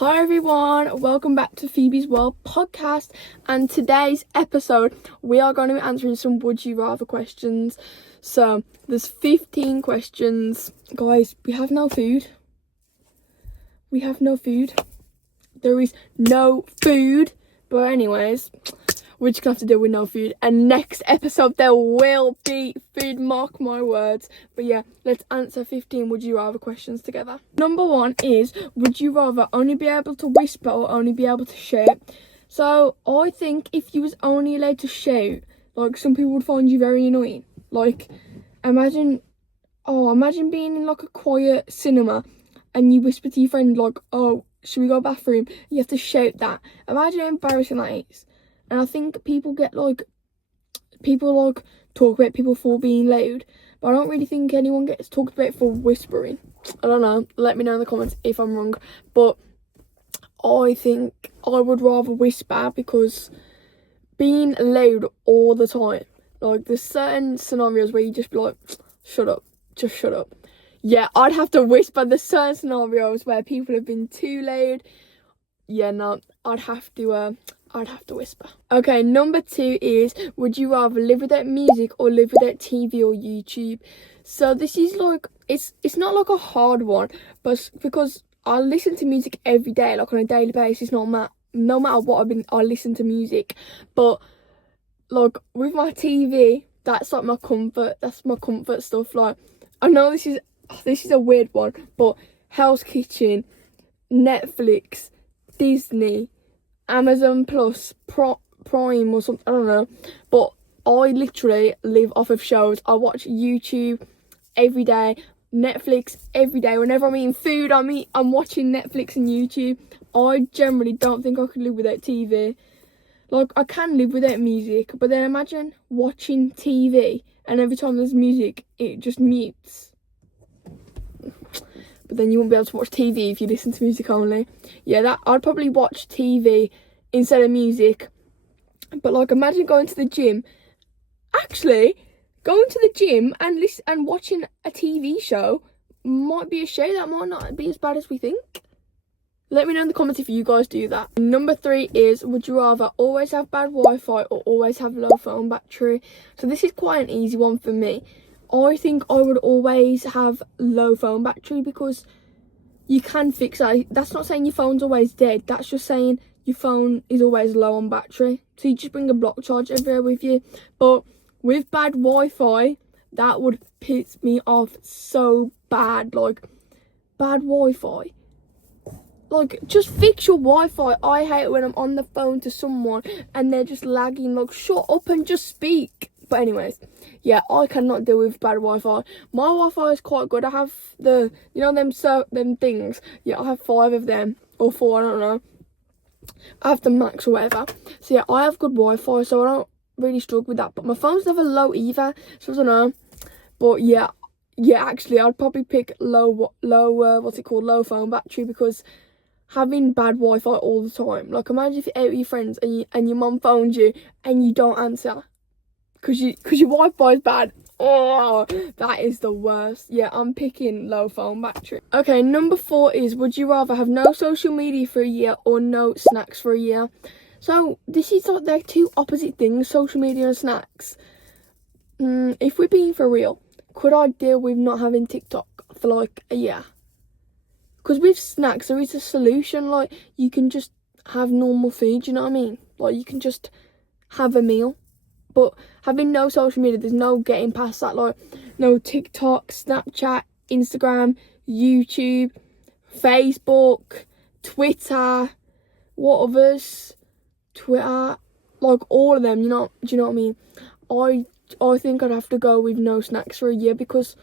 Hi everyone, welcome back to Phoebe's World podcast, and today's episode we are going to be answering some would you rather questions. So there's 15 questions. Guys, we have no food. There is no food, but anyways, we're just gonna have to deal with no food, and next episode there will be food, mark my words. But yeah, let's answer 15 would you rather questions together. Number 1 is, would you rather only be able to whisper or only be able to shout? So I think if you was only allowed to shout, like, some people would find you very annoying. Like, imagine being in like a quiet cinema and you whisper to your friend like, oh, should we go to the bathroom? You have to shout that. Imagine how embarrassing that is. And I think people talk about people for being loud, but I don't really think anyone gets talked about for whispering. I don't know. Let me know in the comments if I'm wrong. But I think I would rather whisper, because being loud all the time, like, there's certain scenarios where you just be like, shut up. Yeah, I'd have to whisper. There's certain scenarios where people have been too loud. Yeah, no, I'd have to whisper. Okay, number 2 is, would you rather live without music or live without TV or YouTube? So this is like, it's not like a hard one, but because I listen to music every day, like on a daily basis, no matter what I listen to music. But like with my TV, that's like my comfort. That's my comfort stuff. Like, I know this is a weird one, but Hell's Kitchen, Netflix, Disney, Amazon Plus, Prime or something, I don't know. But I literally live off of shows. I watch YouTube every day, Netflix every day. Whenever I'm eating food, I'm watching Netflix and YouTube. I generally don't think I could live without TV. Like, I can live without music, but then imagine watching TV and every time there's music, it just mutes. But then you won't be able to watch TV if you listen to music only. Yeah, I'd probably watch TV instead of music. But like, imagine going to the gym. Actually, going to the gym and watching a TV show might be a show that might not be as bad as we think. Let me know in the comments if you guys do that. Number 3 is, would you rather always have bad Wi-Fi or always have low phone battery? So this is quite an easy one for me. I think I would always have low phone battery, because you can fix that. That's not saying your phone's always dead. That's just saying your phone is always low on battery. So you just bring a block charge everywhere with you. But with bad Wi-Fi, that would piss me off so bad. Like, bad Wi-Fi. Like, just fix your Wi-Fi. I hate it when I'm on the phone to someone and they're just lagging. Like, shut up and just speak. But anyways, yeah, I cannot deal with bad Wi-Fi. My Wi-Fi is quite good. I have them things. Yeah, I have 5 of them, or 4, I don't know. I have the max or whatever. So yeah, I have good Wi-Fi, so I don't really struggle with that. But my phone's never low either, so I don't know. But yeah, actually, I'd probably pick low phone battery, because having bad Wi-Fi all the time. Like, imagine if you're out with your friends and your mum phones you and you don't answer because your Wi-Fi is bad. Oh, that is the worst. Yeah, I'm picking low phone battery. Okay, number 4 is, would you rather have no social media for a year or no snacks for a year? So this is like, they're two opposite things, social media and snacks. If we're being for real, could I deal with not having TikTok for like a year? Because with snacks, there is a solution. Like, you can just have normal food, you know what I mean? Like, you can just have a meal. But having no social media, there's no getting past that. Like, no TikTok, Snapchat, Instagram, YouTube, Facebook, Twitter, what others? Twitter, like, all of them, do you know what I mean? I think I'd have to go with no snacks for a year, because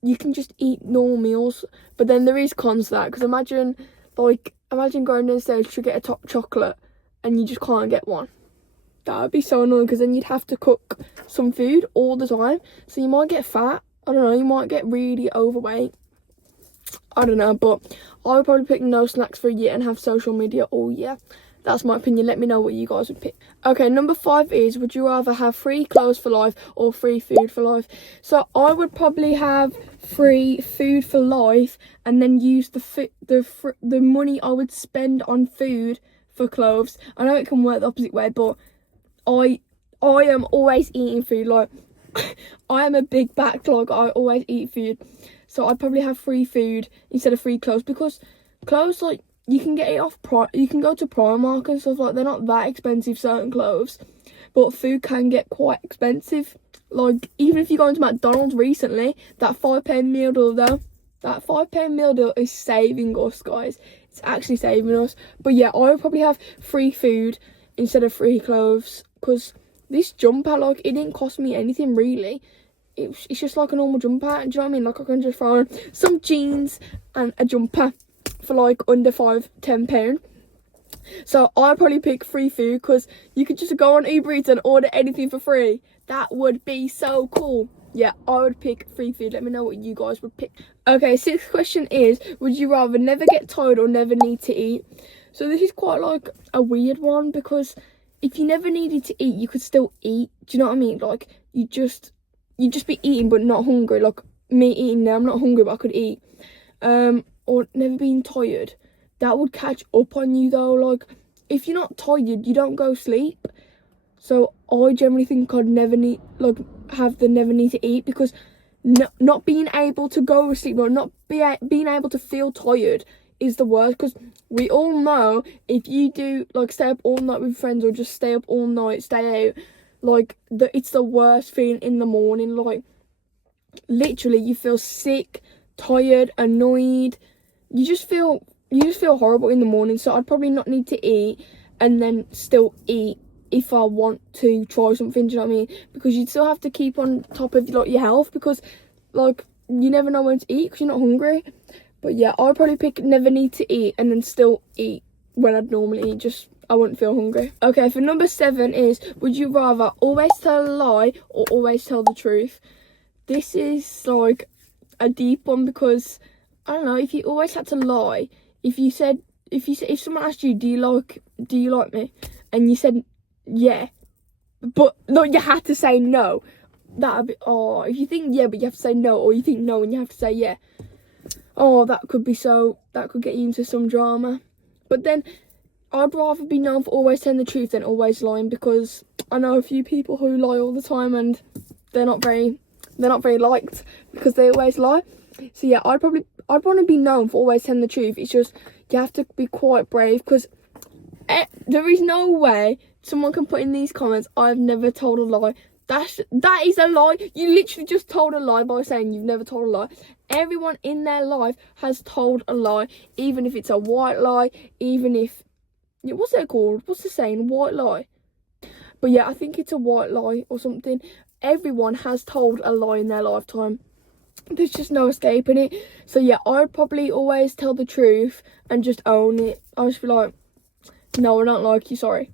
you can just eat normal meals. But then there is cons to that, because imagine going downstairs to get a top chocolate and you just can't get one. That would be so annoying, because then you'd have to cook some food all the time. So you might get fat. I don't know, you might get really overweight. I don't know, but I would probably pick no snacks for a year and have social media all year. That's my opinion. Let me know what you guys would pick. Okay, number 5 is, would you rather have free clothes for life or free food for life? So I would probably have free food for life and then use the money I would spend on food for clothes. I know it can work the opposite way, but I am always eating food. Like, I am a big backlog. I always eat food. So I'd probably have free food instead of free clothes, because clothes, like, you can get it off you can go to Primark and stuff, like, they're not that expensive, certain clothes, but food can get quite expensive. Like, even if you go into McDonald's recently, that £5 meal deal though, that £5 meal deal is saving us, guys. It's actually saving us. But yeah, I would probably have free food instead of free clothes, because this jumper, like, it didn't cost me anything really. It's just like a normal jumper, do you know what I mean? Like, I can just throw on some jeans and a jumper for like under £5-10. So I'd probably pick free food, because you could just go on Uber Eats and order anything for free. That would be so cool. Yeah, I would pick free food. Let me know what you guys would pick. Okay, 6th question is, would you rather never get tired or never need to eat? So this is quite like a weird one, because if you never needed to eat, you could still eat. Do you know what I mean? Like, you'd just be eating but not hungry. Like me eating now, I'm not hungry but I could eat. Or never being tired. That would catch up on you though. Like, if you're not tired, you don't go sleep. So I generally think I'd never need, like, have the never need to eat, because not being able to go to sleep or not being able to feel tired is the worst. Because we all know, if you do, like, stay up all night with friends or just stay up all night, stay out, like, it's the worst feeling in the morning. Like, literally, you feel sick, tired, annoyed. You just feel horrible in the morning. So I'd probably not need to eat and then still eat if I want to try something, do you know what I mean? Because you'd still have to keep on top of, like, your health, because, like, you never know when to eat because you're not hungry. But yeah, I'd probably pick never need to eat and then still eat when I'd normally eat, just I wouldn't feel hungry. Okay, for number 7 is, would you rather always tell a lie or always tell the truth? This is like a deep one, because I don't know, if you always had to lie, if someone asked you, do you like me, and you said yeah, but no, you had to say no, that'd be, oh, if you think yeah but you have to say no, or you think no and you have to say yeah, oh, that could get you into some drama. But then I'd rather be known for always telling the truth than always lying, because I know a few people who lie all the time and they're not very liked because they always lie. So yeah, I'd want to be known for always telling the truth. It's just, you have to be quite brave, because there is no way someone can put in these comments, I've never told a lie. That is a lie. You literally just told a lie by saying you've never told a lie. Everyone in their life has told a lie, even if it's a white lie, even if, what's it called? What's the saying? White lie. But yeah, I think it's a white lie or something. Everyone has told a lie in their lifetime. There's just no escaping it. So yeah, I'd probably always tell the truth and just own it. I'll just be like, no, I don't like you, sorry.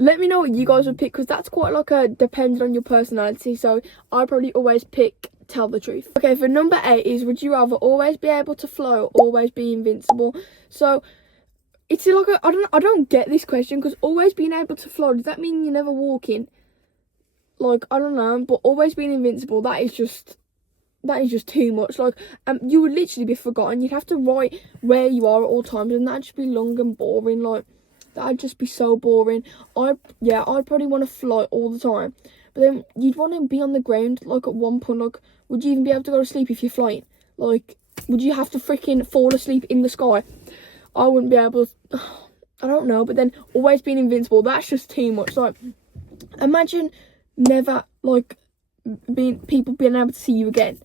Let me know what you guys would pick, because that's quite like a dependent on your personality. So I'd probably always pick tell the truth. Okay, for number 8 is, would you rather always be able to fly or always be invincible? So it's like I don't get this question, because always being able to fly, does that mean you're never walking? Like, I don't know, but always being invincible, that is just too much. Like, you would literally be forgotten. You'd have to write where you are at all times, and that'd just be long and boring. Like, that'd just be so boring. I'd probably want to fly all the time, but then you'd want to be on the ground. Like, at one point, like, would you even be able to go to sleep if you're flying? Like, would you have to freaking fall asleep in the sky? I wouldn't be able to. I don't know. But then always being invincible, that's just too much. Like, imagine never, like, people being able to see you again.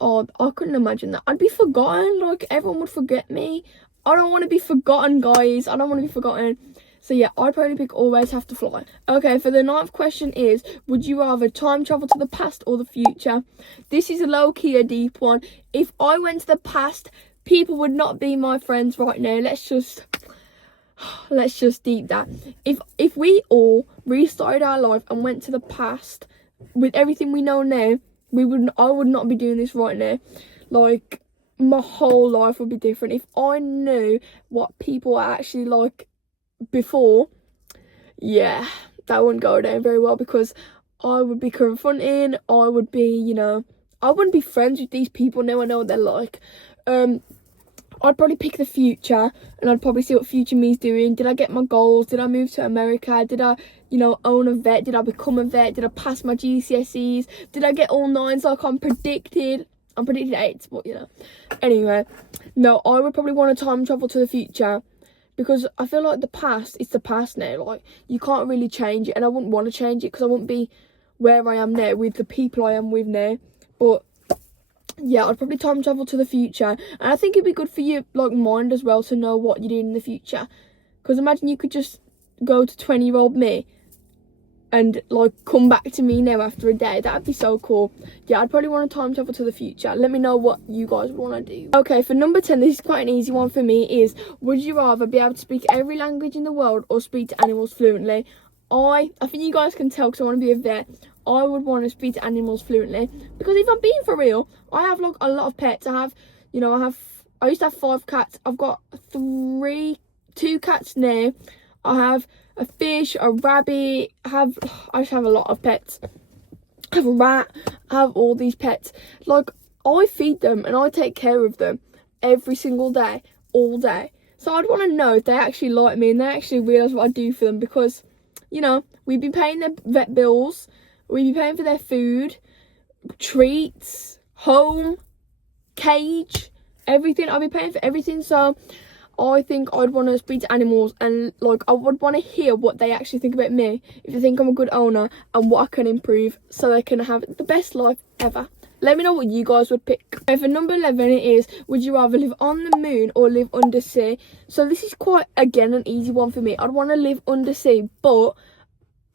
Oh, I couldn't imagine that. I'd be forgotten. Like, everyone would forget me. I don't want to be forgotten, guys. I don't want to be forgotten. So yeah, I'd probably pick always have to fly. Okay, for the 9th question is, would you rather time travel to the past or the future? This is a low-key a deep one. If I went to the past, people would not be my friends right now. Let's just deep that. If we all restarted our life and went to the past with everything we know now, I would not be doing this right now. Like, my whole life would be different. If I knew what people are actually like before, yeah, that wouldn't go down very well, because I would be confronting, I would be, I wouldn't be friends with these people now. I know what they're like. I'd probably pick the future, and I'd probably see what future me's doing. Did I get my goals? Did I move to America? Did I, own a vet? Did I become a vet? Did I pass my GCSEs? Did I get all 9s like I'm predicted? I'm predicted 8s, but Anyway, no, I would probably want to time travel to the future, because I feel like the past, it's the past now. Like, you can't really change it, and I wouldn't want to change it because I wouldn't be where I am now with the people I am with now. But yeah, I'd probably time travel to the future, and I think it'd be good for your mind as well to know what you're doing in the future. Because imagine you could just go to 20-year-old me and come back to me now after a day. That'd be so cool. Yeah, I'd probably want to time travel to the future. Let me know what you guys want to do. Okay, for number 10, this is quite an easy one for me, is would you rather be able to speak every language in the world or speak to animals fluently? I think you guys can tell because I want to be a vet. I would want to speak to animals fluently, because if I'm being for real, I have a lot of pets. I used to have 5 cats. I've got 2 cats now. I have a fish, a rabbit. I just have a lot of pets. I have a rat. I have all these pets. I feed them and I take care of them every single day, all day. So I'd want to know if they actually like me and they actually realise what I do for them, because we've been paying their vet bills. We'd be paying for their food, treats, home, cage, everything. I'd be paying for everything. So I think I'd want to speak to animals, and I would want to hear what they actually think about me, if they think I'm a good owner, and what I can improve so they can have the best life ever. Let me know what you guys would pick. Okay, for number 11 it is, would you rather live on the moon or live under sea? So this is quite, again, an easy one for me. I'd want to live under sea, but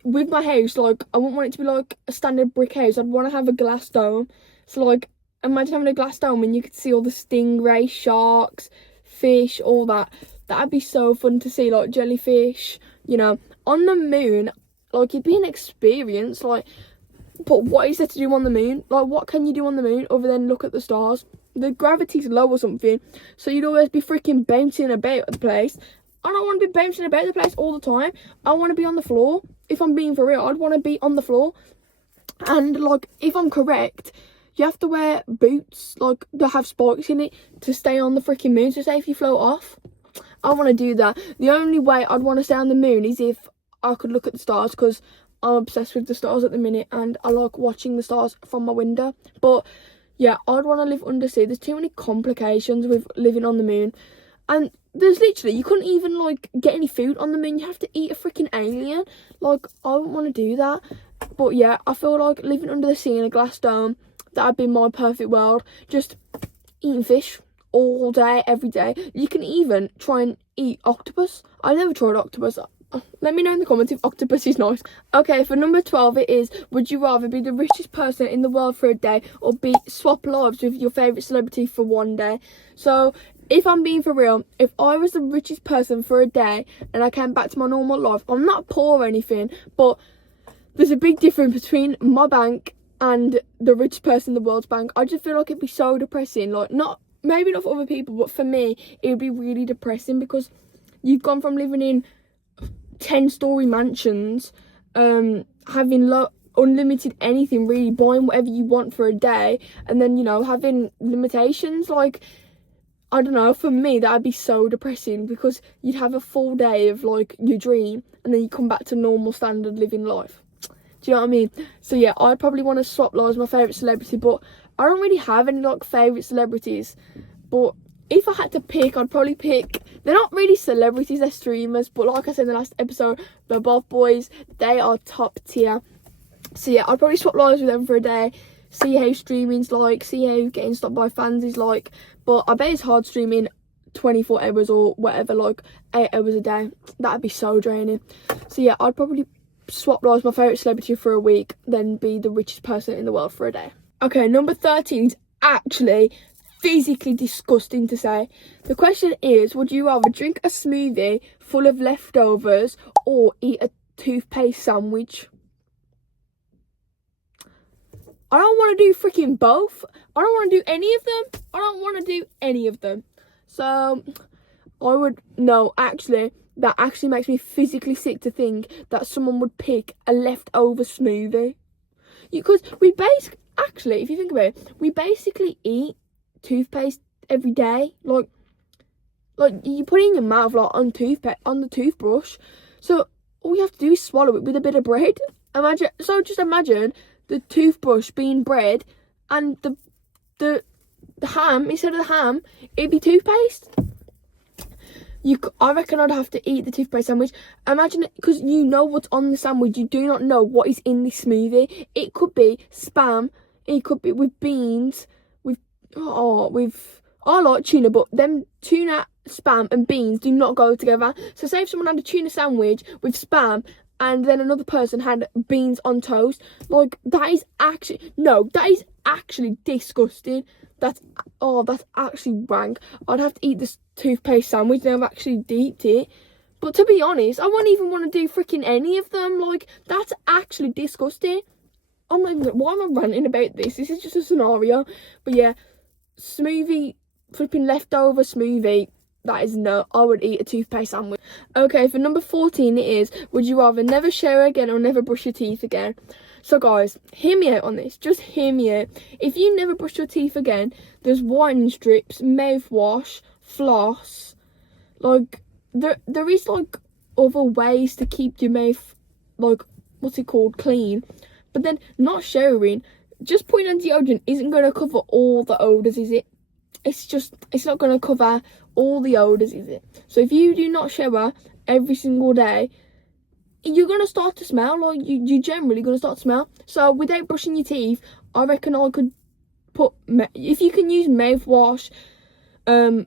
with my house, I wouldn't want it to be a standard brick house. I'd want to have a glass dome. So imagine having a glass dome and you could see all the stingray, sharks, fish, all that. That'd be so fun to see, jellyfish. On the moon, it'd be an experience. But what is there to do on the moon? What can you do on the moon other than look at the stars? The gravity's low or something, so you'd always be freaking bouncing about the place. I don't want to be bouncing about the place all the time. I want to be on the floor. If I'm being for real, I'd want to be on the floor. And if I'm correct, you have to wear boots that have spikes in it to stay on the freaking moon. So say if you float off, I want to do that. The only way I'd want to stay on the moon is if I could look at the stars, because I'm obsessed with the stars at the minute and I like watching the stars from my window. But yeah, I'd want to live undersea. There's too many complications with living on the moon. And there's literally, you couldn't even get any food on the moon. You have to eat a freaking alien. I wouldn't want to do that. But yeah, I feel like living under the sea in a glass dome, that'd be my perfect world. Just eating fish all day, every day. You can even try and eat octopus. I never tried octopus. Let me know in the comments if octopus is nice. Okay, for number 12 it is, would you rather be the richest person in the world for a day or swap lives with your favourite celebrity for one day? So if I'm being for real, if I was the richest person for a day and I came back to my normal life, I'm not poor or anything, but there's a big difference between my bank and the richest person in the world's bank. I just feel like it'd be so depressing. Maybe not for other people, but for me, it would be really depressing, because you've gone from living in 10-story mansions, having unlimited anything really, buying whatever you want for a day, and then having limitations. I don't know, for me that'd be so depressing, because you'd have a full day of your dream and then you come back to normal standard living life. Do you know what I mean? So yeah, I'd probably want to swap lives with my favourite celebrity, but I don't really have any favourite celebrities. But if I had to pick, I'd probably pick, they're not really celebrities, they're streamers, but like I said in the last episode, the Bob Boys, they are top tier. So yeah, I'd probably swap lives with them for a day, see how streaming's see how getting stopped by fans is but I bet it's hard streaming 24 hours or whatever, 8 hours a day. That'd be so draining. So yeah, I'd probably swap lives with my favourite celebrity for a week, then be the richest person in the world for a day. Okay, number 13 is actually physically disgusting to say. The question is, would you rather drink a smoothie full of leftovers or eat a toothpaste sandwich? I don't want to do freaking both. I don't want to do any of them. I don't want to do any of them. So that actually makes me physically sick to think that someone would pick a leftover smoothie. Because actually, if you think about it, we basically eat toothpaste every day. Like you put it in your mouth, like on the toothbrush. So all you have to do is swallow it with a bit of bread. Just imagine the toothbrush being bread, and the ham, instead of the ham, it'd be toothpaste. I reckon I'd have to eat the toothpaste sandwich. Imagine it, because you know what's on the sandwich. You do not know what is in this smoothie. It could be spam. It could be with beans. I like tuna, but them tuna, spam and beans do not go together. So say if someone had a tuna sandwich with spam and then another person had beans on toast, like that is actually disgusting. That's actually rank. I'd have to eat this toothpaste sandwich. Now I've actually deeped it. But to be honest, I wouldn't even want to do freaking any of them. Like, that's actually disgusting. I'm not even, why am I ranting about this? This is just a scenario. But yeah, smoothie, flipping leftover smoothie, that is no. I would eat a toothpaste sandwich. Okay, for number 14 it is, would you rather never shower again or never brush your teeth again? So guys, hear me out on this. Just hear me out. If you never brush your teeth again, there's whitening strips, mouthwash, floss. Like, there is like other ways to keep your mouth, like, what's it called, clean. But then not showering, just putting on deodorant isn't going to cover all the odours, is it? It's not going to cover all the odours, is it? So if you do not shower every single day, you're going to start to smell. Like, you're generally going to start to smell. So without brushing your teeth, I reckon I could put, if you can use mouthwash,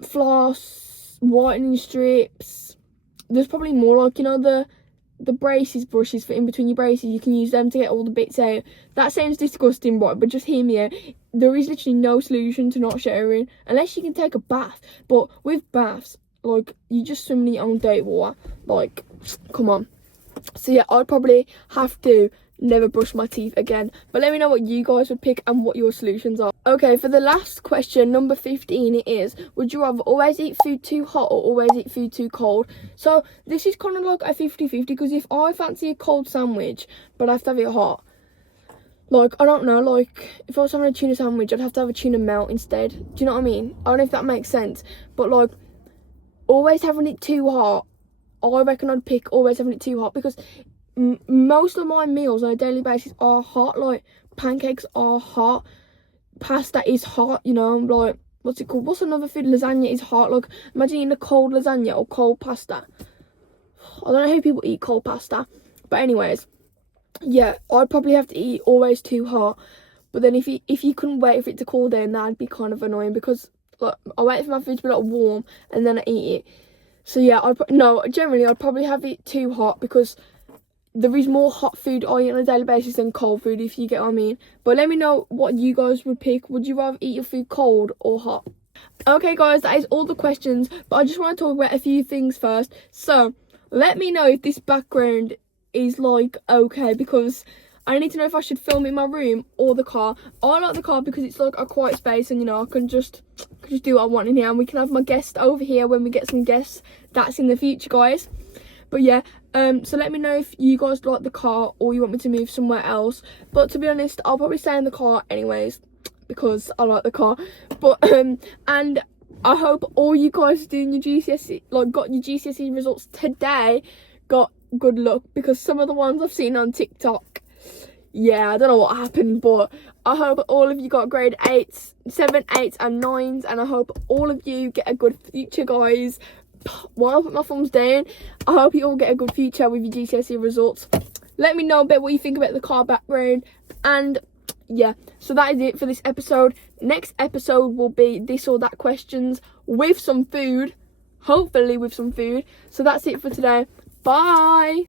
floss, whitening strips, there's probably more, like, you know, the braces brushes for in between your braces, you can use them to get all the bits out. That sounds disgusting, right? But just hear me out. There is literally no solution to not showering unless you can take a bath. But with baths, like, you just swim in your own dirty water. Like, come on. So yeah, I'd probably have to never brush my teeth again. But let me know what you guys would pick and what your solutions are. Okay, for the last question, number 15, it is, would you rather always eat food too hot or always eat food too cold? So this is kind of like a 50-50, because if I fancy a cold sandwich but I have to have it hot, like, I don't know, like, if I was having a tuna sandwich, I'd have to have a tuna melt instead. Do you know what I mean? I don't know if that makes sense. But, like, always having it too hot, I reckon I'd pick always having it too hot, because most of my meals on a daily basis are hot. Like, pancakes are hot, pasta is hot, you know, like, what's it called? What's another food? Lasagna is hot. Like, imagine eating a cold lasagna or cold pasta. I don't know how people eat cold pasta. But anyways, yeah, I'd probably have to eat always too hot. But then if you couldn't wait for it to cool down, that'd be kind of annoying, because, like, I wait for my food to be, like, warm and then I eat it. So yeah, generally I'd probably have it too hot, because there is more hot food I eat on a daily basis than cold food, if you get what I mean. But let me know what you guys would pick. Would you rather eat your food cold or hot? Okay guys, that is all the questions, but I just want to talk about a few things first. So let me know if this background is, like, okay, because I need to know if I should film in my room or the car. I like the car because it's, like, a quiet space, and, you know, I can just do what I want in here, and we can have my guest over here when we get some guests. That's in the future, guys. But yeah, so let me know if you guys like the car or you want me to move somewhere else. But to be honest, I'll probably stay in the car anyways, because I like the car. But and I hope all you guys doing your GCSE, like, got your GCSE results today, got good luck, because some of the ones I've seen on TikTok, yeah, I don't know what happened, but I hope all of you got grade 8s, 7, 8s and 9s, and I hope all of you get a good future, guys. While I put my thumbs down, I hope you all get a good future with your GCSE results. Let me know a bit what you think about the car background. And yeah, so that is it for this episode. Next episode will be this or that questions with some food, hopefully with some food. So that's it for today. Bye.